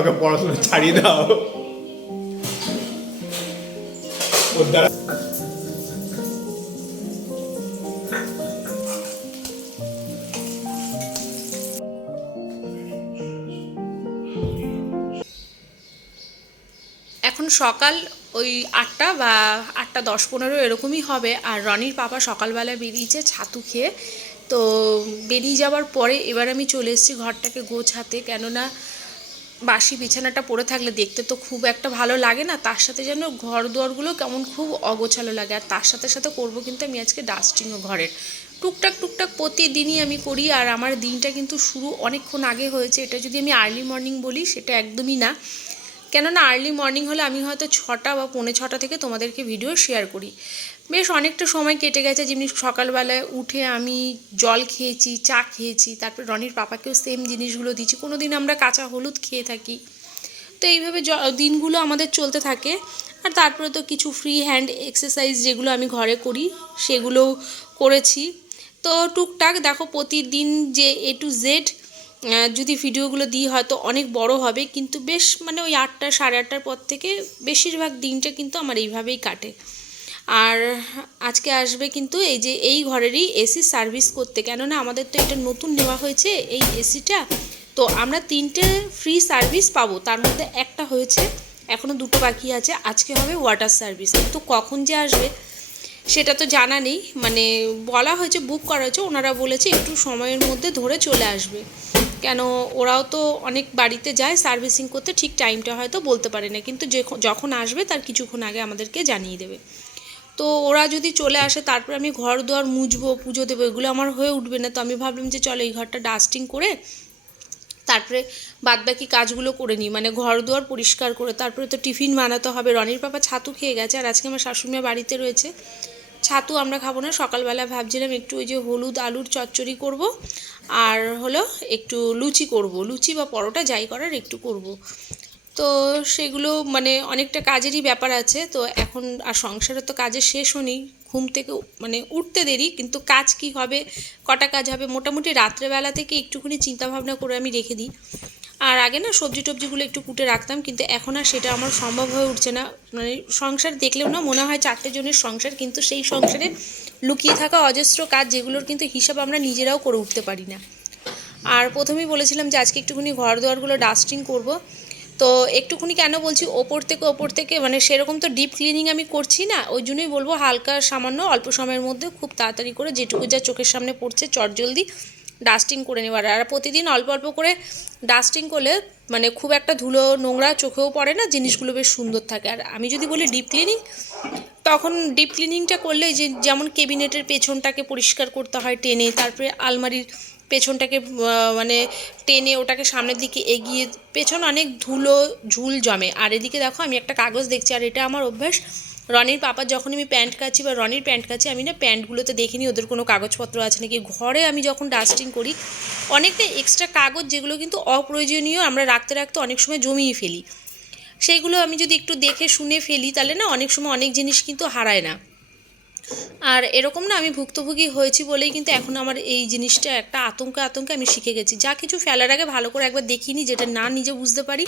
ওকে পড়াশোনা ছাড়িয়ে দাও এখন সকাল ওই আটটা বা আটটা দশ পনেরো এরকমই হবে, আর রনির পাপা সকালবেলা বেরিয়েছে ছাতু খেয়ে। তো বেরিয়ে যাওয়ার পরে এবার আমি চলে এসেছি ঘরটাকে গোছাতে, কেননা বাসি বিছানাটা পরে থাকলে দেখতে তো খুব একটা ভালো লাগে না, তার সাথে যেন ঘর দুয়ারগুলো কেমন খুব অগোছালো লাগে, আর তার সাথে সাথে করব কিন্তু আমি আজকে ডাস্টিংও ঘরের। টুকটাক টুকটাক প্রতিদিনই আমি করি, আর আমার দিনটা কিন্তু শুরু অনেকক্ষণ আগে হয়েছে, এটা যদি আমি আর্লি মর্নিং বলি সেটা একদমই না। কেননা আর্লি মর্নিং হলে আমি হয়তো ছটা বা পৌনে ছটা থেকে তোমাদেরকে ভিডিও শেয়ার করি। বেশ অনেকটা সময় কেটে গেছে, যেমনি সকালবেলায় উঠে আমি জল খেয়েছি, চা খেয়েছি, তারপর রনির পাপাকেও সেম জিনিসগুলো দিচ্ছি কোনো দিন আমরা কাঁচা হলুদ খেয়ে থাকি। তো এইভাবে দিনগুলো আমাদের চলতে থাকে। আর তারপরে তো কিছু ফ্রি হ্যান্ড এক্সারসাইজ যেগুলো আমি ঘরে করি, সেগুলোও করেছি। তো টুকটাক দেখো প্রতিদিন যে এ টু জেড যদি ভিডিওগুলো দিই হয়তো অনেক বড় হবে, কিন্তু বেশ মানে ওই আটটা, সাড়ে আটটার পর থেকে বেশিরভাগ দিনটা কিন্তু আমার এইভাবেই কাটে। আর আজকে আসবে কিন্তু এই যে এই ঘরেরই এসি সার্ভিস করতে, কেননা আমাদের তো এটা নতুন নেওয়া হয়েছে এই এসিটা তো আমরা তিনটে ফ্রি সার্ভিস পাবো, তার মধ্যে একটা হয়েছে এখনও দুটো বাকি আছে, আজকে হবে ওয়াটার সার্ভিস কিন্তু কখন যে আসবে সেটা তো জানা নেই মানে বলা হয়েছে বুক করা হয়েছে, ওনারা বলেছে একটু সময়ের মধ্যে ধরে চলে আসবে। কেন ওরাও তো অনেক বাড়িতে যায় সার্ভিসিং করতে ঠিক টাইমটা হয়তো বলতে পারে না। কিন্তু যখন আসবে তার কিছুক্ষণ আগে আমাদেরকে জানিয়ে দেবে। তো ওরা যদি চলে আসে, তারপর আমি ঘর দুয়ার মুছবো, পুজো দেবো, এগুলো আমার হয়ে উঠবে না। তো আমি ভাবলাম যে চলো এই ঘরটা ডাস্টিং করে তারপরে বাদবাকি কাজগুলো করে নিই। মানে ঘর দুয়ার পরিষ্কার করে তারপরে তো টিফিন বানাতে হবে। রনির পাপা ছাতু খেয়ে গেছে আর আজকে আমার শাশুড়িমা বাড়িতে রয়েছে। ছাতু আমরা খাব না। সকালবেলা ভাবছিলাম একটু ওই যে হলুদ আলুর চচ্চড়ি করব। আর হলো একটু লুচি করব। লুচি বা পরোটা যাই করার একটু করব। তো সেগুলো মানে অনেকটা কাজেরই ব্যাপার আছে। তো এখন আর সংসারে তো কাজের শেষও নেই। ঘুম থেকে মানে উঠতে দেরি, কিন্তু কাজ কি হবে, কটা কাজ হবে, মোটামুটি রাত্রেবেলা থেকে একটুখানি চিন্তা ভাবনা করে আমি রেখে দিই। আর আগে না সবজি টবজিগুলো একটু কুটে রাখতাম, কিন্তু এখন আর সেটা আমার সম্ভব হয়ে উঠছে না। মানে সংসার দেখলেও না মনে হয় চারটে জনের সংসার, কিন্তু সেই সংসারে লুকিয়ে থাকা অজস্র কাজ যেগুলোর কিন্তু হিসাব আমরা নিজেরাও করে উঠতে পারি না। আর প্রথমেই বলেছিলাম যে আজকে একটুখানি ঘর দুয়ারগুলো ডাস্টিং করব। তো একটুখানি কেন বলছি, ওপর থেকে ওপর থেকে মানে সেরকম তো ডিপ ক্লিনিং আমি করছি না, ওই জন্যই বলব হালকা সামান্য অল্প সময়ের মধ্যে খুব তাড়াতাড়ি করে যেটুকু যা চোখের সামনে পড়ছে চটজলদি ডাস্টিং করে নেওয়ার। আর প্রতিদিন অল্প অল্প করে ডাস্টিং করলে মানে খুব একটা ধুলো নোংরা চোখেও পড়ে না, জিনিসগুলো বেশ সুন্দর থাকে। আর আমি যদি বলি ডিপ ক্লিনিং তখন ডিপ ক্লিনিংটা করলে যে যেমন কেবিনেটের পেছনটাকে পরিষ্কার করতে হয় টেনে, তারপরে আলমারির পেছনটাকে মানে টেনে ওটাকে সামনের দিকে এগিয়ে, পেছন অনেক ধুলো, ঝুল জমে। আর এদিকে দেখো আমি একটা কাগজ দেখছি, আর এটা আমার অভ্যাস। রনির পাপার যখন আমি প্যান্ট কাচ্ছি বা রনির প্যান্ট কাচ্ছি আমি না প্যান্টগুলোতে দেখিনি, ওদের কোনো কাগজপত্র আছে নাকি? ঘরে আমি যখন ডাস্টিং করি, অনেকটা এক্সট্রা কাগজ যেগুলো কিন্তু অপ্রয়োজনীয়, আমরা রাখতে রাখতে অনেক সময় জমিয়ে ফেলি। সেইগুলো আমি যদি একটু দেখে শুনে ফেলি, তাহলে না অনেক সময় অনেক জিনিস কিন্তু হারায় না। আর এরকম না আমি ভুক্তভোগী হয়েছি বলেই কিন্তু এখন আমার এই জিনিসটা একটা আতঙ্কে আতঙ্কে আমি শিখে গেছি। যা কিছু ফেলার আগে ভালো করে একবার দেখিনি, যেটা না নিজে বুঝতে পারি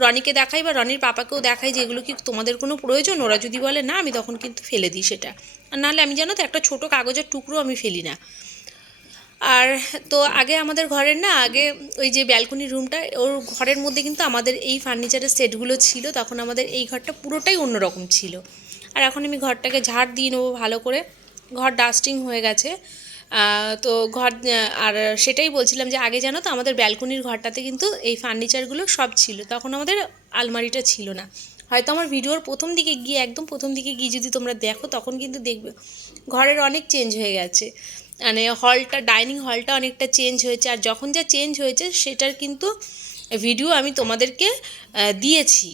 রনিকে দেখাই বা রনির পাপাকেও দেখাই যেগুলো কি তোমাদের কোনো প্রয়োজন? ওরা যদি বলে, না, আমি তখন কিন্তু ফেলে দিই সেটা। আর নাহলে আমি জানো তো, একটা ছোটো কাগজের টুকরো আমি ফেলি না। আর তো আগে আমাদের ঘরের না, আগে ওই যে ব্যালকনি রুমটা ওর ঘরের মধ্যে কিন্তু আমাদের এই ফার্নিচারের সেটগুলো ছিল, তখন আমাদের এই ঘরটা পুরোটাই অন্যরকম ছিল। আর এখন আমি ঘরটাকে ঝাড় দিয়ে নেব ভালো করে। ঘর ডাস্টিং হয়ে গেছে। তো ঘর আর সেটাই বলছিলাম যে আগে জানো তো আমাদের ব্যালকনির ঘরটাতে কিন্তু এই ফার্নিচারগুলো সব ছিল। তখন আমাদের আলমারিটা ছিল না। হয়তো আমার ভিডিওর প্রথম দিকে গিয়ে, একদম প্রথম দিকে গিয়ে যদি তোমরা দেখো, তখন কিন্তু দেখবে ঘরের অনেক চেঞ্জ হয়ে গেছে। মানে হলটা ডাইনিং হলটা অনেকটা চেঞ্জ হয়েছে। আর যখন যা চেঞ্জ হয়েছে, সেটার কিন্তু ভিডিও আমি তোমাদেরকে দিয়েছি।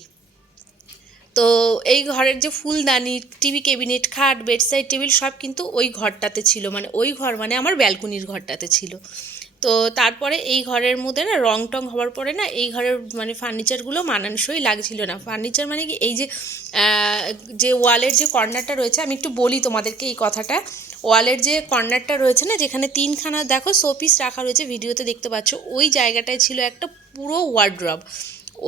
তো এই ঘরের যে ফুলদানি, টিভি ক্যাবিনেট, খাট, বেডসাইড, টেবিল সব কিন্তু ওই ঘরটাতে ছিল। মানে ওই ঘর মানে আমার ব্যালকনির ঘরটাতে ছিল। তো তারপরে এই ঘরের মধ্যে না রং টং হওয়ার পরে না এই ঘরের মানে ফার্নিচারগুলো মানানসই লাগছিল না। ফার্নিচার মানে কি এই যে যে ওয়ালের যে কর্নারটা রয়েছে, আমি একটু বলি তোমাদেরকে এই কথাটা। ওয়ালের যে কর্নারটা রয়েছে না, যেখানে তিনখানা দেখো শোপিস রাখা রয়েছে, ভিডিওতে দেখতে পাচ্ছ, ওই জায়গাটায় ছিল একটা পুরো ওয়ার্ড্রব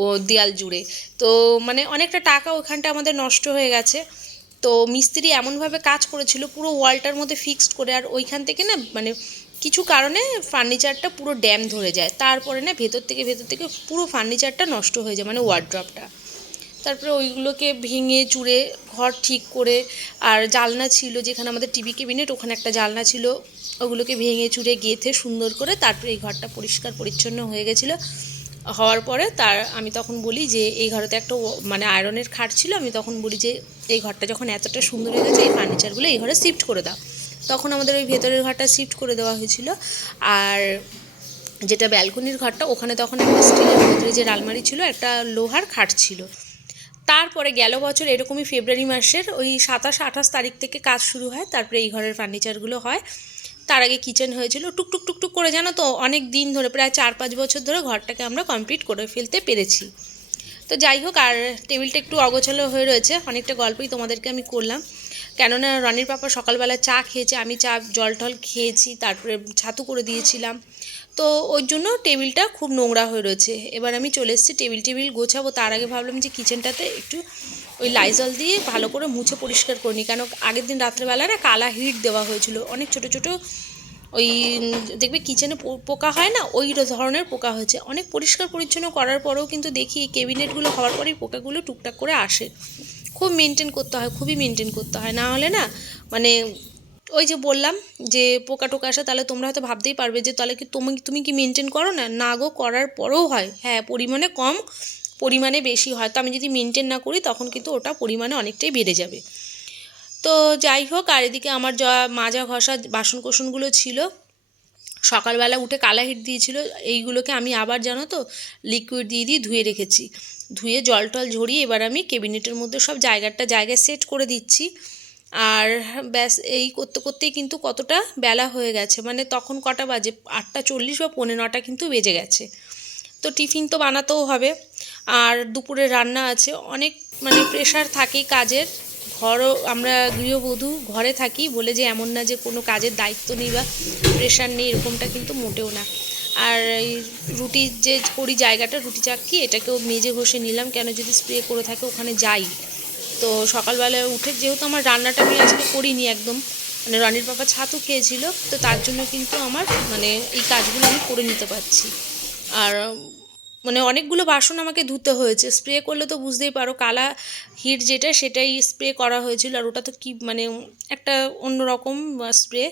ও দেয়াল জুড়ে। তো মানে অনেকটা টাকা ওখানটা আমাদের নষ্ট হয়ে গেছে। তো মিস্ত্রি এমনভাবে কাজ করেছিল, পুরো ওয়ালটার মধ্যে ফিক্সড করে, আর ওইখান থেকে না মানে কিছু কারণে ফার্নিচারটা পুরো ড্যাম ধরে যায়। তারপরে না ভেতর থেকে ভেতর থেকে পুরো ফার্নিচারটা নষ্ট হয়ে যায় মানে ওয়ার্ড্রপটা তারপরে ওইগুলোকে ভেঙে, চুড়ে, ঘর ঠিক করে, আর জালনা ছিল যেখানে আমাদের টিভি ক্যাবিনেট ওখানে একটা জালনা ছিল। ওগুলোকে ভেঙে, চুড়ে, গেঁথে সুন্দর করে তারপরে এই ঘরটা পরিষ্কার পরিচ্ছন্ন হয়ে গেছিল। হওয়ার পরে তার, আমি তখন বলি যে এই ঘরেতে একটা মানে আয়রনের খাট ছিল, আমি তখন বলি যে এই ঘরটা যখন এতটা সুন্দর হয়ে গেছে, এই ফার্নিচারগুলো এই ঘরে শিফট করে দাও। তখন আমাদের ওই ভেতরের ঘরটা শিফট করে দেওয়া হয়েছিল। আর যেটা ব্যালকনির ঘরটা, ওখানে তখন একটা স্টিলের ভেতরে যে আলমারি ছিল, একটা লোহার খাট ছিল। তারপরে গেল বছর, এরকমই ফেব্রুয়ারি মাসের ওই সাতাশ আঠাশ তারিখ থেকে কাজ শুরু হয়, তারপরে এই ঘরের ফার্নিচারগুলো হয়। তার আগে কিচেন হয়েছিল টুকটুক টুকটুক করে জানো তো, অনেক দিন ধরে, প্রায় চার পাঁচ বছর ধরে ঘরটাকে আমরা কমপ্লিট করে ফেলতে পেরেছি। তো যাই হোক, আর টেবিলটা একটু অগোছালো হয়ে রয়েছে, অনেকটা গল্পই তোমাদেরকে আমি করলাম। কেননা রনির পাপা সকালবেলা চা খেয়েছে, আমি চা, জল টল খেয়েছি, তারপরে ছাতু করে দিয়েছিলাম। তো ওই জন্য টেবিলটা খুব নোংরা হয়ে রয়েছে। এবার আমি চলে এসেছি টেবিল টেবিল গোছাবো, তার আগে ভাবলাম যে কিচেনটাতে একটু ওই লাইজল দিয়ে ভালো করে মুছে পরিষ্কার করে নিই কেন আগের দিন রাত্রেবেলা না কালা হিট দেওয়া হয়েছিল। অনেক ছোট ছোট ওই দেখবে কিচেনে পোকা হয় না? ওই ধরনের পোকা হয়েছে। অনেক পরিষ্কার পরিচ্ছন্ন করার পরেও কিন্তু দেখি এই কেবিনেটগুলো হওয়ার পরেই পোকাগুলো টুকটাক করে আসে। খুব মেনটেন করতে হয়, খুবই মেনটেন করতে হয়। না হলে না মানে ওই যে বললাম যে পোকা টোকা আসে, তাহলে তোমরা হয়তো ভাবতেই পারবে যে তাহলে কি তুমি তুমি কি মেনটেন করো না? না গো, করার পরেও হয়। হ্যাঁ পরিমাণে কম পরিমাণে বেশি হয়। তো আমি যদি মেনটেন না করি, তখন কিন্তু ওটা পরিমাণে অনেকটাই বেড়ে যাবে। তো যাই হোক, আর এদিকে আমার যা মাজা ঘষা বাসন কোসনগুলো ছিল, সকালবেলা উঠে কালা হিট দিয়েছিল, এইগুলোকে আমি আবার জানো তো লিকুইড দিয়ে দিয়ে ধুয়ে রেখেছি। ধুয়ে জল টল ঝরিয়ে এবার আমি কেবিনেটের মধ্যে সব জায়গাটা জায়গায় সেট করে দিচ্ছি। আর ব্যাস, এই করতে করতেই কিন্তু কতটা বেলা হয়ে গেছে। মানে তখন কটা বাজে? আটটা চল্লিশ বা পৌনে নটা কিন্তু বেজে গেছে। তো টিফিন তো বানাতেও হবে। আর দুপুরে রান্না আছে। অনেক মানে প্রেশার থাকেই কাজের। ঘরও আমরা গৃহবধূ ঘরে থাকি, বলে যে এমন না যে কোনো কাজের দায়িত্ব নেই বা প্রেশার নেই, এরকমটা কিন্তু মোটেও না। আর এই রুটির যে করি জায়গাটা, রুটি চাক্কি এটাকেও মেজে ঘষে নিলাম। কেন যদি স্প্রে করে থাকে, ওখানে যাই। তো সকালবেলায় উঠে, যেহেতু আমার রান্নাটা আমি আজকে করিনি একদম মানে রনির পাপা ছাতু খেয়েছিল, তো তার জন্য কিন্তু আমার মানে এই কাজগুলো আমি করে নিতে পারছি। আর মানে অনেকগুলো বাসন আমাকে ধুতে হয়েছে। স্প্রে করলে তো বুঝতেই পারো, কালা হিট যেটা সেটাই স্প্রে করা হয়েছিল আর ওটা তো কি মানে একটা অন্যরকম স্প্রে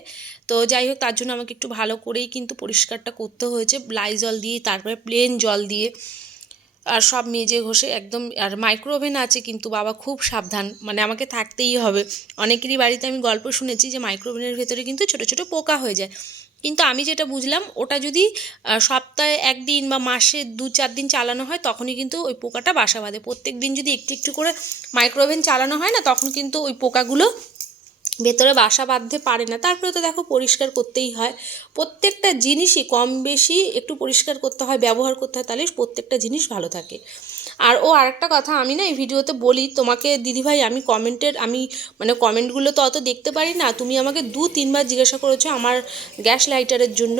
তো যাই হোক, তার জন্য আমাকে একটু ভালো করেই কিন্তু পরিষ্কারটা করতে হয়েছে লাইজল দিয়ে, তারপরে প্লেন জল দিয়ে। আর সব মেজে ঘষে একদম, আর মাইক্রো ওভেন আছে কিন্তু বাবা খুব সাবধান মানে আমাকে থাকতেই হবে। অনেকেরই বাড়িতে আমি গল্প শুনেছি যে মাইক্রো ওভেনের ভেতরে কিন্তু ছোটো ছোটো পোকা হয়ে যায়। কিন্তু আমি যেটা বুঝলাম, ওটা যদি সপ্তাহে একদিন বা মাসে দু চার দিন চালানো হয়, তখনই কিন্তু ওই পোকাটা বাসা বাঁধে। প্রত্যেক দিন যদি একটু একটু করে মাইক্রো ওভেন চালানো হয় না, তখন কিন্তু ওই পোকাগুলো ভেতরে বাসা বাঁধতে পারে না। তারপরে তো দেখো পরিষ্কার করতেই হয়। প্রত্যেকটা জিনিসই কম বেশি একটু পরিষ্কার করতে হয়, ব্যবহার করতে হয়, তাহলে প্রত্যেকটা জিনিস ভালো থাকে। আর ও আরেকটা কথা, আমি না এই ভিডিওতে বলি, তোমাকে দিদিভাই, আমি কমেন্টের, আমি মানে কমেন্টগুলো তো অত দেখতে পারি না। তুমি আমাকে দু, তিনবার জিজ্ঞাসা করেছ আমার গ্যাস লাইটারের জন্য।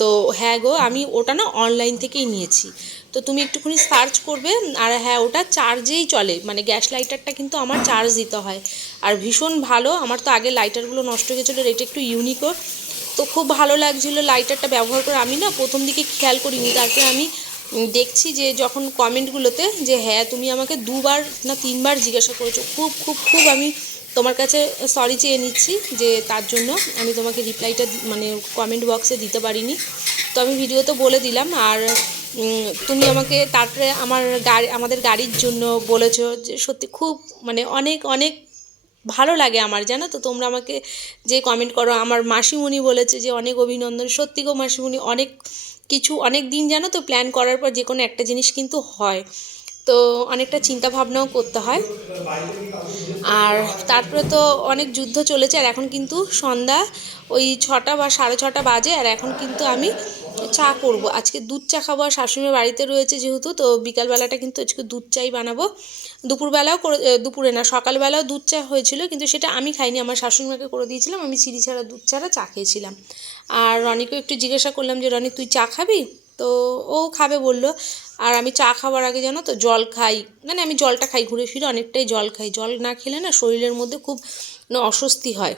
তো হ্যাঁ গো, আমি ওটা না অনলাইন থেকেই নিয়েছি। তো তুমি একটুখানি সার্চ করবে, আর হ্যাঁ ওটা চার্জেই চলে। মানে গ্যাস লাইটারটা কিন্তু আমার চার্জ দিতে হয়। আর ভীষণ ভালো, আমার তো আগে লাইটারগুলো নষ্ট হয়ে গেছিল এটা একটু ইউনিকও। তো খুব ভালো লাগছিল লাইটারটা ব্যবহার করে। আমি না প্রথম দিকে খেয়াল করিনি, তারপরে আমি দেখছি যে যখন কমেন্টগুলোতে যে হ্যাঁ তুমি আমাকে দুবার না তিনবার জিজ্ঞাসা করেছ, খুব খুব খুব আমি তোমার কাছে সরি চেয়ে নিচ্ছি যে তার জন্য আমি তোমাকে রিপ্লাইটা মানে কমেন্ট বক্সে দিতে পারিনি। তো আমি ভিডিওতে বলে দিলাম আর তুমি আমাকে তারপরে আমার গাড়ি, আমাদের গাড়ির জন্য বলেছ যে সত্যি খুব মানে অনেক অনেক ভালো লাগে আমার, জানো তো? তোমরা আমাকে যে কমেন্ট করো, আমার মাসিমণি বলেছে যে অনেক অভিনন্দন। সত্যি গো মাসিমণি, অনেক কিছু অনেক দিন জানো তো প্ল্যান করার পর যে কোনো একটা জিনিস কিন্তু হয়। তো অনেকটা চিন্তা ভাবনাও করতে হয়। আর তারপরে তো অনেক যুদ্ধ চলেছে আর এখন কিন্তু সন্ধ্যা ওই ছটা বা সাড়ে ছটা বাজে আর এখন কিন্তু আমি চা করব। আজকে দুধ চা খাব আর শাশুড়ির বাড়িতে রয়েছে যেহেতু, তো বিকালবেলাটা কিন্তু আজকে দুধ চাই বানাবো। দুপুরবেলাও করে দুপুরে না, সকালবেলাও দুধ চা হয়েছিল, কিন্তু সেটা আমি খাইনি। আমার শাশুড়িমাকে করে দিয়েছিলাম, আমি চিনি ছাড়া দুধ ছাড়া চা খেয়েছিলাম। আর রনিকে একটু জিজ্ঞাসা করলাম যে, রনি, তুই চা খাবি? তো ও খাবে বলল। আর আমি চা খাওয়ার আগে জানো তো, জল খাই। মানে আমি জলটা খাই, ঘুরে ফিরে অনেকটাই জল খাই। জল না খেলে না শরীরের মধ্যে খুব অস্বস্তি হয়।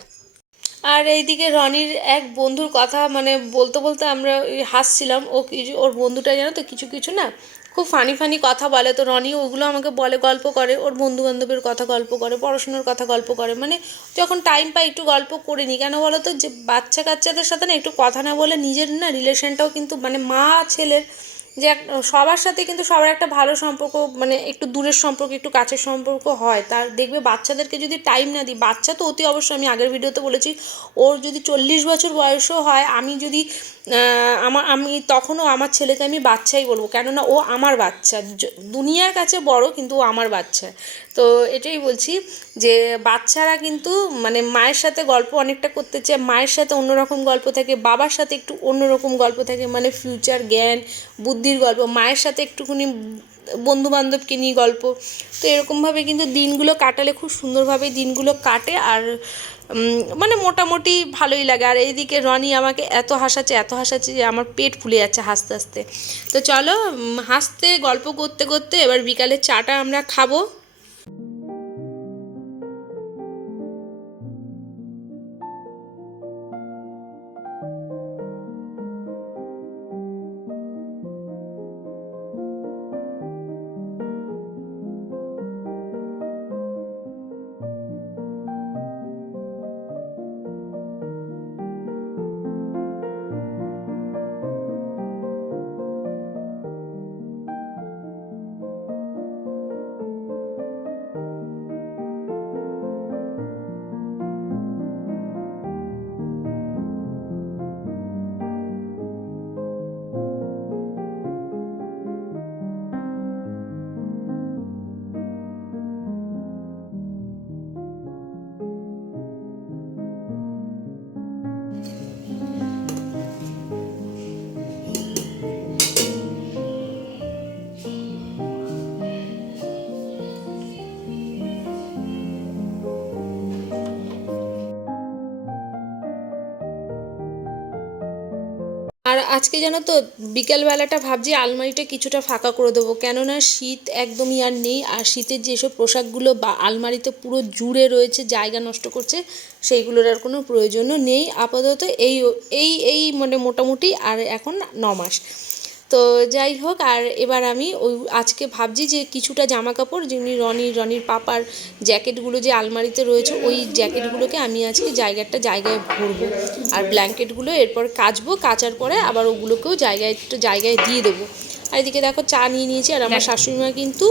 আর এইদিকে রনির এক বন্ধুর কথা মানে বলতে বলতে আমরা হাসছিলাম। ও কিছু ওর বন্ধুটা জানো তো, কিছু কিছু না খুব ফানি ফানি কথা বলে। তো রনি ওগুলো আমাকে বলে, গল্প করে। ওর বন্ধু বান্ধবের কথা গল্প করে, পড়াশোনার কথা গল্প করে। মানে যখন টাইম পাই একটু গল্প করে নিই। কেন বলো তো? যে বাচ্চা কাচ্চাদের সাথে না একটু কথা না বলে নিজের না রিলেশনটাও কিন্তু মানে মা ছেলের যে সবার সাথে কিন্তু সবার একটা ভালো সম্পর্ক মানে একটু দূরের সম্পর্ক, একটু কাছের সম্পর্ক হয়। তার দেখবে বাচ্চাদেরকে যদি টাইম না দিই, বাচ্চা তো অতি অবশ্যই আমি আগের ভিডিওতে বলেছি, ওর যদি চল্লিশ বছর বয়সও হয়, আমি যদি আমার আমি তখনও আমার ছেলেকে আমি বাচ্চাই বলব। কেননা ও আমার বাচ্চা। দুনিয়ার কাছে বড়, কিন্তু ও আমার বাচ্চা। তো এটাই বলছি যে, বাচ্চারা কিন্তু মানে মায়ের সাথে গল্প অনেকটা করতে চায়, মায়ের সাথে অন্যরকম গল্প থাকে, বাবার সাথে একটু অন্যরকম গল্প থাকে মানে ফিউচার জ্ঞান, বুদ্ধির গল্প, মায়ের সাথে একটুখানি বন্ধু বান্ধবকে নিয়ে গল্প। তো এরকমভাবে কিন্তু দিনগুলো কাটালে, খুব সুন্দরভাবে দিনগুলো কাটে। আর মানে মোটামুটি ভালোই লাগে। আর এইদিকে রনি আমাকে এত হাসাচ্ছে এত হাসাচ্ছে যে আমার পেট ফুলে যাচ্ছে হাসতে হাসতে। তো চলো হাসতে, গল্প করতে করতে এবার বিকালে চাটা আমরা খাব। আর আজকে জানো তো, বিকেলবেলাটা ভাবছি আলমারিটা কিছুটা ফাঁকা করে দেবো। কেননা শীত একদমই আর নেই, আর শীতের যেসব পোশাকগুলো বা আলমারিতে পুরো জুড়ে রয়েছে, জায়গা নষ্ট করছে, সেইগুলোর আর কোনো প্রয়োজনও নেই। আপাতত এই এই এই মানে মোটামুটি, আর এখন ন মাস। তো যাই হোক, আর এবার আমি ওই আজকে ভাবছি যে কিছুটা জামা কাপড় যেমনি রনি, রনির পাপার জ্যাকেটগুলো যে আলমারিতে রয়েছে, ওই জ্যাকেটগুলোকে আমি আজকে জায়গাটা জায়গায় ভরবো। আর ব্ল্যাঙ্কেটগুলো এরপর কাচবো, কাচার পরে আবার ওগুলোকেও জায়গায়, একটু জায়গায় দিয়ে দেবো। এদিকে দেখো চা নিয়ে নিয়েছি আর আমার শাশুড়ি মা কিন্তু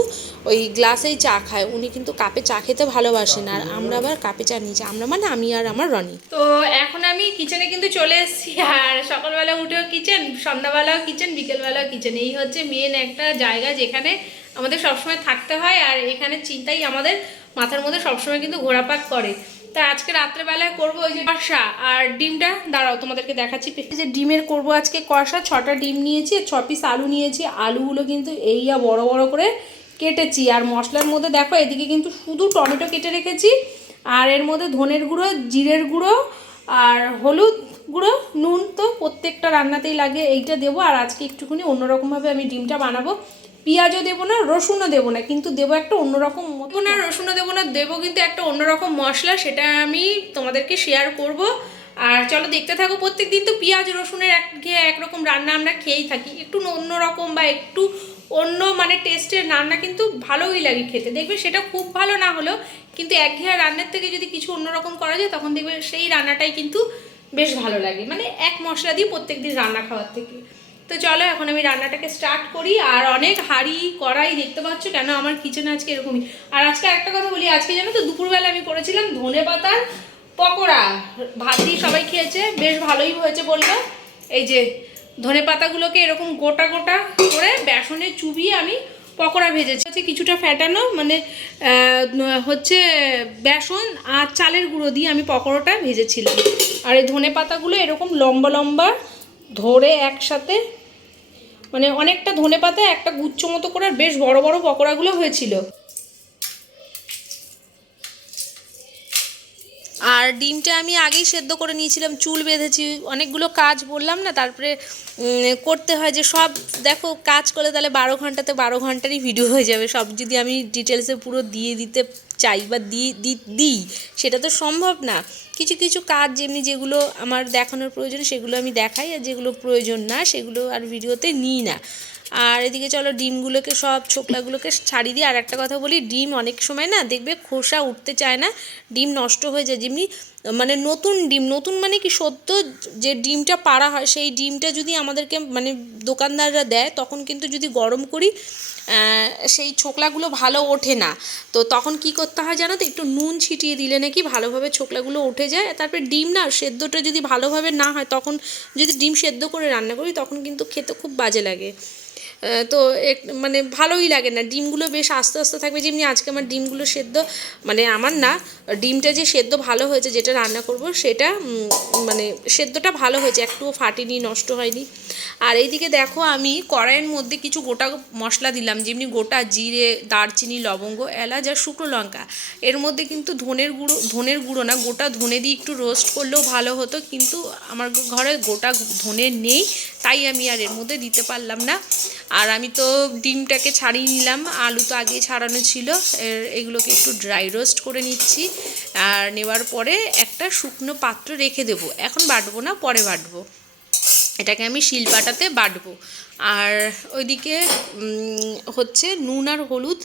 ওই গ্লাসেই চা খায়। উনি কিন্তু কাপে চা খেতে ভালোবাসেন আর আমরা আবার কাপে চা নিয়েছি। আমরা মানে আমি আর আমার রনি। তো এখন আমি কিচেনে কিন্তু চলে এসেছি। আর সকালবেলা উঠেও কিচেন সন্ধ্যাবেলাও কিচেন বিকেলবেলাও কিচেন এই হচ্ছে মেন একটা জায়গা যেখানে আমাদের সবসময় থাকতে হয়। আর এখানে চিন্তাই আমাদের মাথার মধ্যে সবসময় কিন্তু ঘোরাপাক করে। তা আজকে রাত্রেবেলায় করব ওই যে কষা। আর ডিমটা, দাঁড়াও, তোমাদেরকে দেখাচ্ছি। যে ডিমের করব আজকে কষা, ছটা ডিম নিয়েছি, ছ পিস আলু নিয়েছি। আলুগুলো কিন্তু এইয়া বড় বড় করে কেটেছি। আর মশলার মধ্যে দেখো, এদিকে কিন্তু শুধু টমেটো কেটে রেখেছি। আর এর মধ্যে ধনের গুঁড়ো, জিরের গুঁড়ো, আর হলুদ গুঁড়ো, নুন তো প্রত্যেকটা রান্নাতেই লাগে, এইটা দেবো। আর আজকে একটুখানি অন্যরকমভাবে আমি ডিমটা বানাবো। পেঁয়াজও দেবো না, রসুনও দেবো না, কিন্তু দেবো একটা অন্যরকম মতো। না, রসুনও দেবো না, দেবো কিন্তু একটা অন্যরকম মশলা, সেটা আমি তোমাদেরকে শেয়ার করব। আর চলো দেখতে থাকো প্রত্যেক দিন তো পেঁয়াজ, রসুনের এক ঘেয়ে একরকম রান্না আমরা খেয়েই থাকি। একটু অন্যরকম বা একটু অন্য মানে টেস্টের রান্না কিন্তু ভালোই লাগে খেতে। দেখবে সেটা খুব ভালো না হলেও কিন্তু একঘেয়ে রান্নার থেকে যদি কিছু অন্যরকম করা যায়, তখন দেখবে সেই রান্নাটাই কিন্তু বেশ ভালো লাগে। মানে এক মশলা দিয়ে প্রত্যেক দিন রান্না খাওয়ার থেকে। তো চলো, এখন আমি রান্নাটাকে স্টার্ট করি। আর অনেক হাঁড়ি কড়াই দেখতে পাচ্ছ, কেন আমার কিচেনে আজকে এরকমই। আর আজকে একটা কথা বলি, আজকে জানো তো দুপুরবেলা আমি করেছিলাম ধনে পাতার পকোড়া। ভাত দিয়ে সবাই খেয়েছে, বেশ ভালোই হয়েছে বলল। এই যে ধনে পাতাগুলোকে এরকম গোটা গোটা করে বেসনে চুবিয়ে আমি পকোড়া ভেজেছি। হচ্ছে কিছুটা ফ্যাটানো মানে হচ্ছে বেসন আর চালের গুঁড়ো দিয়ে আমি পকোড়াটা ভেজেছিলাম। আর এই ধনে পাতাগুলো এরকম লম্বা লম্বা ধরে একসাথে মানে অনেকটা ধনে পাতা একটা গুচ্ছ মতো করে বেশ বড় বড় পকোড়াগুলো হয়েছিল। আর ডিমটা আমি আগেই সেদ্ধ করে নিয়েছিলাম, চুল বেঁধেছি, অনেকগুলো কাজ বললাম না, তারপরে করতে হয় যে সব, দেখো, কাজ করলে তাহলে বারো ঘন্টাতে বারো ঘন্টারই ভিডিও হয়ে যাবে, সব যদি আমি ডিটেলসে পুরো দিয়ে দিতে চাই বা দিই, সেটা তো সম্ভব না। কিছু কিছু কাজ যেমনি যেগুলো আমার দেখানোর প্রয়োজন, সেগুলো আমি দেখাই, আর যেগুলো প্রয়োজন না, সেগুলো আর ভিডিওতে নিই না। আর এদিকে চলো ডিমগুলোকে সব ছোকলাগুলোকে ছাড়িয়ে দিই। আর একটা কথা বলি, ডিম অনেক সময় না দেখবে খোসা উঠতে চায় না, ডিম নষ্ট হয়ে যায়। যেমনি মানে নতুন ডিম, নতুন মানে কি সদ্য যে ডিমটা পাড়া হয়, সেই ডিমটা যদি আমাদেরকে মানে দোকানদাররা দেয়, তখন কিন্তু যদি গরম করি সেই ছোকলাগুলো ভালো ওঠে না। তো তখন কি করতে হয় জানো তো, একটু নুন ছিটিয়ে দিলে নাকি ভালোভাবে ছোকলাগুলো উঠে যায়। তারপরে ডিম না সেদ্ধটা যদি ভালোভাবে না হয়, তখন যদি ডিম সেদ্ধ করে রান্না করি, তখন কিন্তু খেতে খুব বাজে লাগে। তো এক মানে ভালোই লাগে না। ডিমগুলো বেশ আস্তে আস্তে থাকবে। যেমনি আজকে আমার ডিমগুলো সেদ্ধ মানে আমার না, ডিমটা যে সেদ্ধ ভালো হয়েছে, যেটা রান্না করব, সেটা মানে সেদ্ধটা ভালো হয়েছে। একটুও ফাটেনি, নষ্ট হয়নি। আর এইদিকে দেখো, আমি কড়াইয়ের মধ্যে কিছু গোটা মশলা দিলাম। যেমনি গোটা জিরে, দারচিনি, লবঙ্গ, এলাচ আর শুকনো লঙ্কা। এর মধ্যে কিন্তু ধনের গুঁড়ো ধনের গুঁড়ো না, গোটা ধনে দিয়ে একটু রোস্ট করলেও ভালো হতো। কিন্তু আমার ঘরে গোটা ধনে নেই। তাই আমি আর এর মধ্যে দিতে পারলাম না। আর আমি তো ডিমটাকে ছাড়িয়ে নিলাম, আলু তো আগে ছাড়ানো ছিল। এর, এগুলোকে একটু ড্রাই রোস্ট করে নিচ্ছি। আর নেওয়ার পরে একটা শুকনো পাত্র রেখে দেবো। এখন বাটবো না, পরে বাটবো। এটাকে আমি শিলপাটাতে বাটবো। আর ওইদিকে হচ্ছে নুন আর হলুদ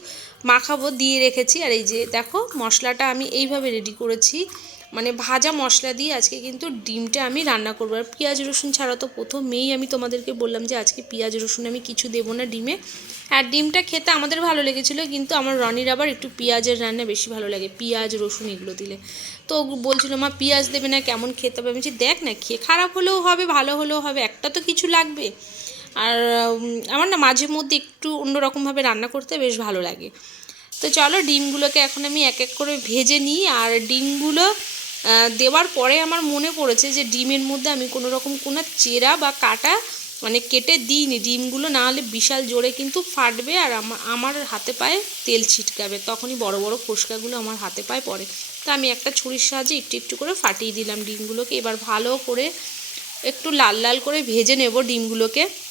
মাখাবো, দিয়ে রেখেছি। আর এই যে দেখো, মশলাটা আমি এইভাবে রেডি করেছি। মানে ভাজা মশলা দিয়ে আজকে কিন্তু ডিমটা আমি রান্না করব। আর পেঁয়াজ, রসুন ছাড়া তো প্রথমেই আমি তোমাদেরকে বললাম যে আজকে পেঁয়াজ, রসুন আমি কিছু দেবো না ডিমে। আর ডিমটা খেতে আমাদের ভালো লেগেছিলো, কিন্তু আমার রনির আবার একটু পেঁয়াজের রান্না বেশি ভালো লাগে, পেঁয়াজ, রসুন এগুলো দিলে। তো বলছিল, মা, পেঁয়াজ দেবে না, কেমন খেতে হবে? আমি দেখ না, খেয়ে খারাপ হলেও হবে, ভালো হলেও হবে, একটা তো কিছু লাগবে। আর আমার না মাঝে মধ্যে একটু অন্যরকমভাবে রান্না করতে বেশ ভালো লাগে। তো চলো, ডিমগুলোকে এখন আমি এক এক করে ভেজে নিই, আর ডিমগুলো দেওয়ার পরে আমার মনে পড়েছে যে ডিমের মধ্যে আমি কোনো রকম কোনো চেরা বা কাটা মানে কেটে দিইনি। ডিমগুলো না হলে বিশাল জোরে কিন্তু ফাটবে আর আমা- আমার হাতে পায়ে তেল ছিটকাবে। তখনই বড় বড় ফোসকাগুলো আমার হাতে পায়ে পড়ে। তা আমি একটা ছুরির সাহায্যে একটু একটু করে ফাটিয়ে দিলাম ডিমগুলোকে। এবার ভালো করে একটু লাল লাল করে ভেজে নেব ডিমগুলোকে।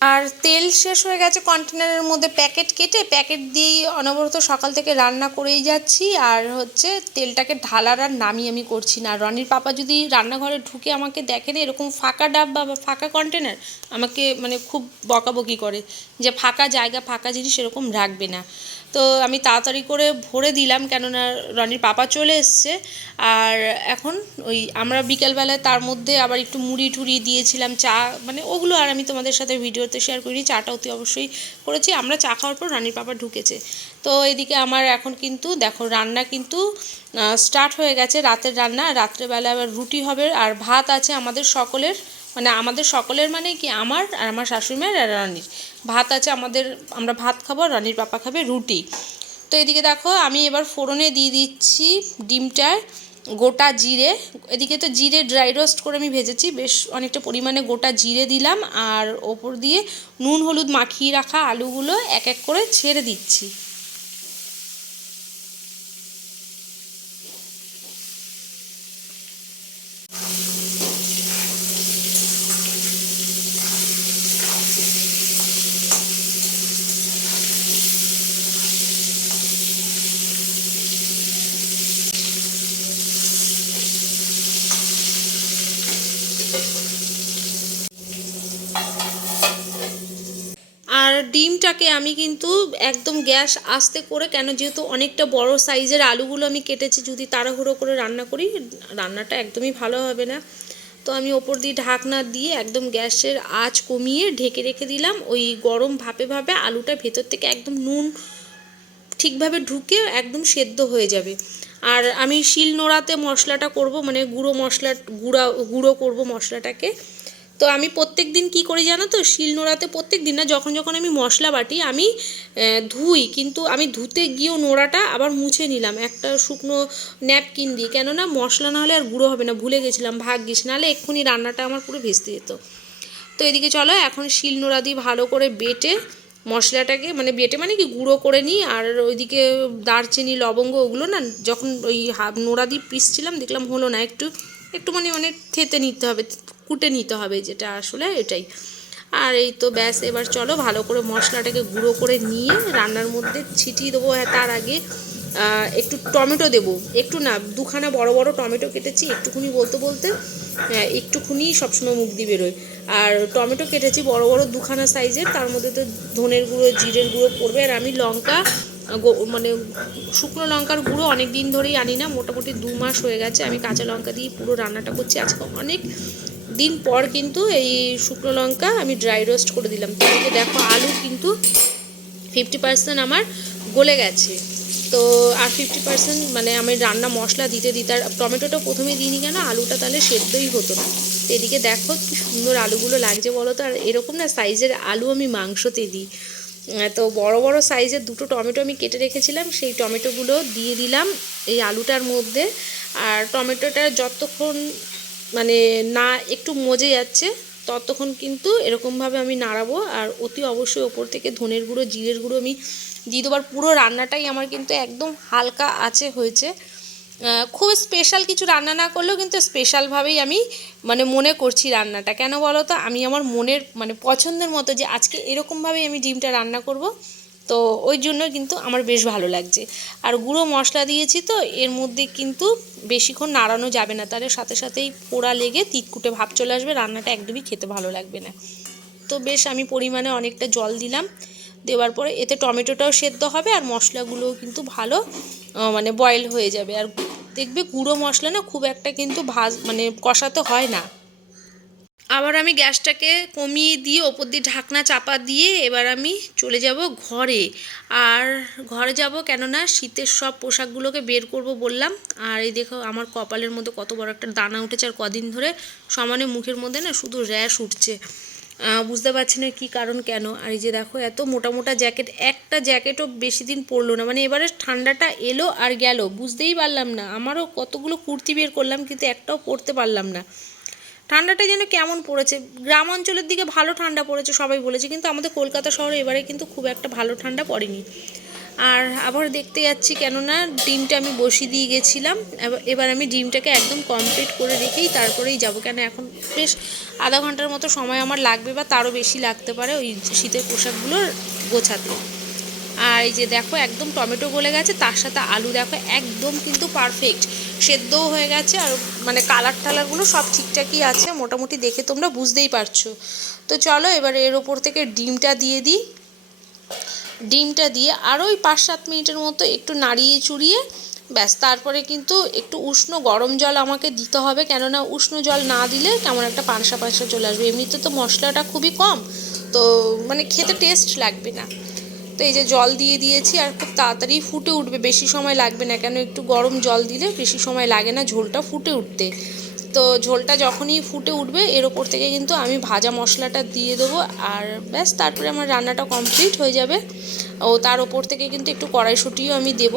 আর তেল শেষ হয়ে গেছে কন্টেনারের মধ্যে প্যাকেট কেটে প্যাকেট দিয়েই অনবরত সকাল থেকে রান্না করেই যাচ্ছি। আর হচ্ছে তেলটাকে ঢালার আর নামই আমি করছি না। রনির পাপা যদি রান্নাঘরে ঢুকে আমাকে দেখে না, এরকম ফাঁকা ডাব্বা বা ফাঁকা কন্টেনার আমাকে মানে খুব বকাবকি করে যে ফাঁকা জায়গা, ফাঁকা জিনিস এরকম রাখবে না। তো আমি তাড়াতাড়ি করে ভরে দিলাম কেননা রনির পাপা চলে এসছে। আর এখন ওই আমরা বিকেলবেলায় তার মধ্যে আবার একটু মুড়ি টুড়ি দিয়েছিলাম, চা মানে ওগুলো আর আমি তোমাদের সাথে ভিডিওতে শেয়ার করিনি চাটা অতি অবশ্যই করেছি। আমরা চা খাওয়ার পর রানির পাপা ঢুকেছে। তো এদিকে আমার এখন কিন্তু, দেখো রান্না কিন্তু স্টার্ট হয়ে গেছে রাতের রান্না। রাত্রেবেলা আবার রুটি হবে, আর ভাত আছে আমাদের সকলের। মানে আমাদের সকলের মানে কি আমার আর আমার শাশুড়িমার আর রানির। ভাত আছে আমাদের, আমরা ভাত খাব রানির পাপা খাবে রুটি। তো এদিকে দেখো, আমি এবার ফোড়নে দিয়ে দিচ্ছি ডিমটায় গোটা জিরে। এদিকে তো জিরে ড্রাই রোস্ট করে আমি ভেজেছি, বেশ অনেকটা পরিমাণে গোটা জিরে দিলাম, আর ওপর দিয়ে নুন হলুদ মাখিয়ে রাখা আলুগুলো এক এক করে ছেড়ে দিচ্ছি আর ডিমটাকে আমি কিন্তু একদম গ্যাস আস্তে করে, কেন যেহেতু অনেকটা বড় সাইজের আলুগুলো আমি কেটেছি, যদি তাড়াহুড়ো করে রান্না করি, রান্নাটা একদমই ভালো হবে না। তো আমি ওপর দিয়ে ঢাকনা দিয়ে একদম গ্যাসের আঁচ কমিয়ে ঢেকে রেখে দিলাম। ওই গরম ভাপে ভাপে আলুটা ভেতর থেকে একদম নুন ঠিকভাবে ঢুকে একদম সেদ্ধ হয়ে যাবে। আর আমি শিল নোড়াতে মশলাটা করব মানে গুঁড়ো মশলা, গুঁড়া, গুঁড়ো করব মশলাটাকে। তো আমি প্রত্যেক দিন কী করি জানো তো? শিল নোড়াতে প্রত্যেক দিন না, যখন যখন আমি মশলা বাটি, আমি ধুই। কিন্তু আমি ধুতে গিয়েও নোড়াটা আবার মুছে নিলাম। একটা শুকনো ন্যাপকিন দিয়ে কেননা মশলা না হলে আর গুঁড়ো হবে না। ভুলে গেছিলাম ভাগ্যিস নাহলে এক্ষুনি রান্নাটা আমার পুরো ভেস্তে যেত। তো এদিকে চলো, এখন শিল নোড়া দিয়ে ভালো করে বেটে মশলাটাকে মানে বেটে মানে কি গুঁড়ো করে নিই। আর ওইদিকে দারচিনি, লবঙ্গ, ওগুলো না, যখন ওই নোড়া দিয়ে পিসছিলাম, দেখলাম হলো না। একটু একটু মানে মানে থেতে নিতে হবে কুটে নিতে হবে যেটা আসলে এটাই। আর এই তো ব্যাস এবার চলো ভালো করে মশলাটাকে গুঁড়ো করে নিয়ে রান্নার মধ্যে ছিটিয়ে দেবো। হ্যাঁ তার আগে একটু টমেটো দেবো। একটু না দুখানা বড় বড় টমেটো কেটেছি একটুখানি বলতে বলতে হ্যাঁ, একটুখানি সবসময় মুখ দিয়ে বেরোয়। আর টমেটো কেটেছি বড় বড় দুখানা সাইজের তার মধ্যে তো ধনের গুঁড়ো জিরের গুঁড়ো পড়বে। আর আমি লঙ্কা মানে শুকনো লঙ্কার গুঁড়ো অনেক দিন ধরেই আনি না, মোটামুটি দু মাস হয়ে গেছে। আমি কাঁচা লঙ্কা দিয়ে পুরো রান্নাটা করছি। আজকে অনেক দিন পর কিন্তু এই শুকনো লঙ্কা আমি ড্রাই রোস্ট করে দিলাম। তো এদিকে দেখো আলু কিন্তু ফিফটি পার্সেন্ট আমার গলে গেছে। তো আর ফিফটি পার্সেন্ট মানে আমি রান্না মশলা দিতে দিতে আর টমেটোটা প্রথমে দিইনি কেন? আলুটা তাহলে সেদ্ধই হতো না। তো এদিকে দেখো কি সুন্দর আলুগুলো লাগছে বলো তো? আর এরকম না সাইজের আলু আমি মাংসতে দিই। তো বড় বড় সাইজের দুটো টমেটো আমি কেটে রেখেছিলাম, সেই টমেটোগুলো দিয়ে দিলাম এই আলুটার মধ্যে। আর টমেটোটা যতক্ষণ মানে না একটু মজে যাচ্ছে, ততক্ষণ কিন্তু এরকমভাবে আমি নাড়াবো। আর অতি অবশ্যই ওপর থেকে ধনের গুঁড়ো, জিরের গুঁড়ো আমি দিয়ে দেবার পুরো রান্নাটাই আমার কিন্তু একদম হালকা আছে হয়েছে। খুব স্পেশাল কিছু রান্না না করলেও কিন্তু স্পেশালভাবেই আমি মানে মনে করছি রান্নাটা। কেন বলো তো আমি আমার মনের মানে পছন্দের মতো যে আজকে এরকমভাবেই আমি ডিমটা রান্না করব। তো ওই জন্য কিন্তু আমার বেশ ভালো লাগছে। আর গুঁড়ো মশলা দিয়েছি তো, এর মধ্যে কিন্তু বেশিক্ষণ নাড়ানো যাবে না। তাহলে সাথে সাথেই পোড়া লেগে তিতকুটে ভাব চলে আসবে, রান্নাটা একদমই খেতে ভালো লাগবে না। তো বেশ আমি পরিমাণে অনেকটা জল দিলাম। দেওয়ার পরে এতে টমেটোটাও সেদ্ধ হবে আর মশলাগুলোও কিন্তু ভালো মানে বয়েল হয়ে যাবে। আর দেখবে গুঁড়ো মশলা না খুব একটা কিন্তু ভাজ মানে কষাতে হয় না। আবার আমি গ্যাসটাকে কমিয়ে দিয়ে ওপর দিয়ে ঢাকনা চাপা দিয়ে এবার আমি চলে যাব ঘরে। আর ঘরে যাব কেননা শীতের সব পোশাকগুলোকে বের করব বললাম। আর এই দেখো আমার কপালের মধ্যে কত বড় একটা দানা উঠেছে আর কদিন ধরে সমানে মুখের মধ্যে না শুধু র্যাশ উঠছে। বুঝতে পারছি না কী কারণ কেন। আর এই যে দেখো, এত মোটা মোটা জ্যাকেট, একটা জ্যাকেটও বেশি দিন পরলো না। মানে এবারে ঠান্ডাটা এলো আর গেল, বুঝতেই পারলাম না। আমারও কতগুলো কুর্তি বের করলাম, কিন্তু একটাও পরতে পারলাম না। ঠান্ডাটা যেন কেমন পড়েছে? গ্রাম অঞ্চলের দিকে ভালো ঠান্ডা পড়েছে, সবাই বলেছে। কিন্তু আমাদের কলকাতা শহরে এবারে কিন্তু খুব একটা ভালো ঠান্ডা পড়েনি। আর আবার দেখতে যাচ্ছি কেননা ডিমটা আমি বসিয়ে দিয়ে গেছিলাম। এবার- আমি ডিমটাকে একদম কমপ্লিট করে রেখেই তারপরেই যাব। কেন এখন বেশ আধা ঘণ্টার মতো সময় আমার লাগবে বা তারও বেশি লাগতে পারে ওই শীতের পোশাকগুলো গোছাতে। আর এই যে দেখো একদম টমেটো গলে গেছে, তার সাথে আলু দেখো একদম কিন্তু পারফেক্ট সেদ্ধও হয়ে গেছে আর মানে কালার টালারগুলো সব ঠিকঠাকই আছে, মোটামুটি দেখে তোমরা বুঝতেই পারছ। তো চলো এবার এর ওপর থেকে ডিমটা দিয়ে দিই। ডিমটা দিয়ে আরও ওই পাঁচ সাত মিনিটের মতো একটু নাড়িয়ে চুড়িয়ে, ব্যাস, তারপরে কিন্তু একটু উষ্ণ গরম জল আমাকে দিতে হবে। কেননা উষ্ণ জল না দিলে কেমন একটা পানসা পানসা চলে আসবে। এমনিতে তো মশলাটা খুবই কম, তো মানে খেতে টেস্ট লাগবে না। তো এই যে জল দিয়ে দিয়েছি আর খুব তাড়াতাড়ি ফুটে উঠবে, বেশি সময় লাগবে না। কেন একটু গরম জল দিলে বেশি সময় লাগে না ঝোলটা ফুটে উঠতে। তো ঝোলটা যখনই ফুটে উঠবে, এর ওপর থেকে কিন্তু আমি ভাজা মশলাটা দিয়ে দেবো আর ব্যাস, তারপরে আমার রান্নাটা কমপ্লিট হয়ে যাবে। ও তার ওপর থেকে কিন্তু একটু কড়াইশুঁটিও আমি দেব।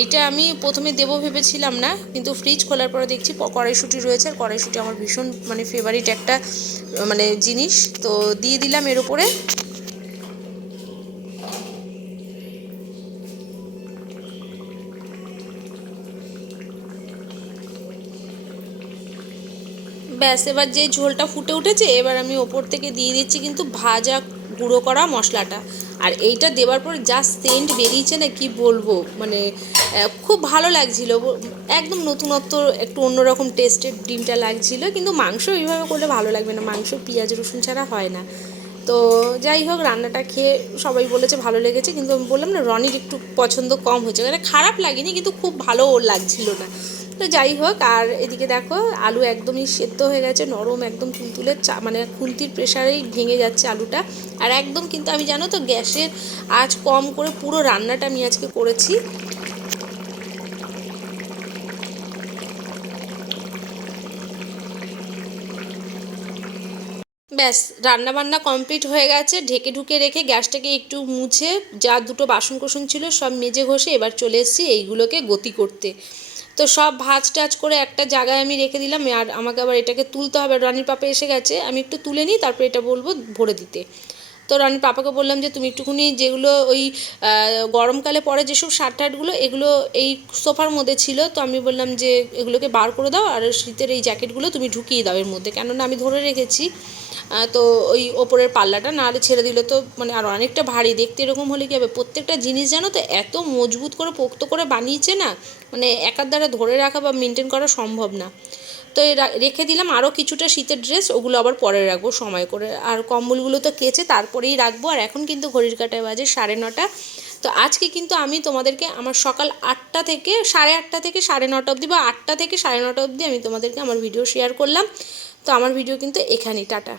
এইটা আমি প্রথমে দেবো ভেবেছিলাম না, কিন্তু ফ্রিজ খোলার পরে দেখছি কড়াইশুঁটি রয়েছে আর কড়াইশুঁটি আমার ভীষণ মানে ফেভারিট একটা মানে জিনিস। তো দিয়ে দিলাম এর ওপরে। ব্যাস, এবার যে ঝোলটা ফুটে উঠেছে, এবার আমি ওপর থেকে দিয়ে দিচ্ছি কিন্তু ভাজা গুঁড়ো করা মশলাটা। আর এইটা দেওয়ার পর যা সেন্ট বেরিয়েছে না, কি বলব? মানে খুব ভালো লাগছিল। একদম নতুনত্ব, একটু অন্যরকম টেস্টের ডিমটা লাগছিল, কিন্তু মাংস এইভাবে করলে ভালো লাগবে না। মাংস, পেঁয়াজ, রসুন ছাড়া হয় না। তো যাই হোক, রান্নাটা খেয়ে সবাই বলেছে ভালো লেগেছে, কিন্তু আমি বললাম না, রনির একটু পছন্দ কম হয়েছে। মানে খারাপ লাগেনি, কিন্তু খুব ভালো ওর লাগছিল না। তো যাই হোক, আর এদিকে দেখো, আলু একদমই সেদ্ধ হয়ে গেছে, নরম একদম তুলতুলে চা মানে খুন্তির প্রেশারেই ভেঙে যাচ্ছে আলুটা। আর একদম কিন্তু আমি জানো তো, গ্যাসের আজ কম করে পুরো রান্নাটা আমি আজকে করেছি। ব্যাস রান্না বান্না কমপ্লিট হয়ে গেছে, ঢেকে ঢুকে রেখে গ্যাসটাকে একটু মুছে, যা দুটো বাসন কোসন ছিল সব মেজে ঘষে এবার চলে এসেছি এইগুলোকে গতি করতে। তো সব ভাজ টাজ করে একটা জায়গায় আমি রেখে দিলাম, আর আমাকে আবার এটাকে তুলতে হবে। রানির পাপা এসে গেছে, আমি একটু তুলে নিই, তারপরে এটা বলব ভরে দিতে। তো রানির পাপাকে বললাম যে, তুমি একটুখানি যেগুলো ওই গরমকালে পরে যেসব শার্ট টার্টগুলো এগুলো এই সোফার মধ্যে ছিল, তো আমি বললাম যে, এগুলোকে বার করে দাও, আর শীতের এই জ্যাকেটগুলো তুমি ঢুকিয়ে দাও এর মধ্যে। কেননা আমি ধরে রেখেছি তো ওই ওপরের পাল্লাটা না ছেড়ে দিলে তো মানে আর অনেকটা ভারী। দেখতে এরকম হলে কী হবে? প্রত্যেকটা জিনিস জানো তো এত মজবুত করে পোক্ত করে বানিয়েছে না মানে একার দ্বারা ধরে রাখা বা মেনটেন করা সম্ভব না। তো রেখে দিলাম আরও কিছুটা শীতের ড্রেস ওগুলো আবার পরে রাখব সময় করে। আর কম্বলগুলো তো কেচে তারপরেই রাখব, আর এখন কিন্তু ঘড়ির কাটায় বাজে সাড়ে নটা। তো আজকে কিন্তু আমি তোমাদেরকে আমার সকাল আটটা থেকে সাড়ে আটটা থেকে সাড়ে নটা অবধি বা আটটা থেকে সাড়ে নটা অবধি আমি তোমাদেরকে আমার ভিডিও শেয়ার করলাম। তো আমার ভিডিও কিন্তু এখানেই, টাটা।